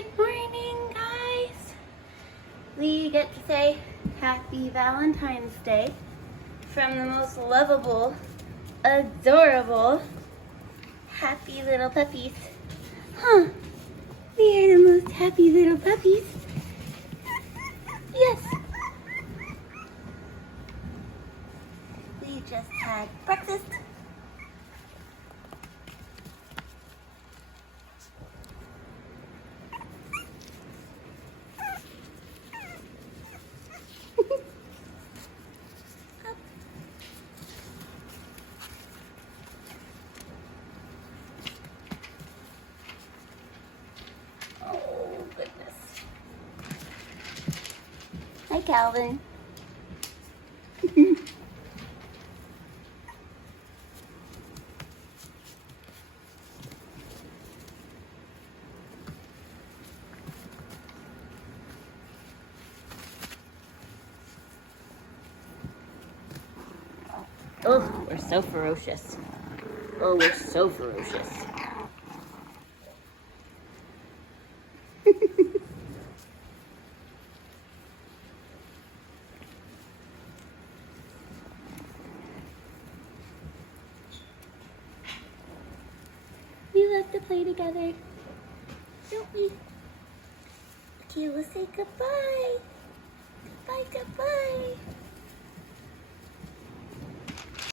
Good morning, guys. We get to say Happy Valentine's Day from the most lovable, adorable, happy little puppies. Huh? We are the most happy little puppies. Yes. We just had breakfast. Oh, goodness. Hi, Calvin. Oh, we're so ferocious. Oh, we're so ferocious. We love to play together, don't we? Okay, we'll say goodbye. Goodbye, goodbye.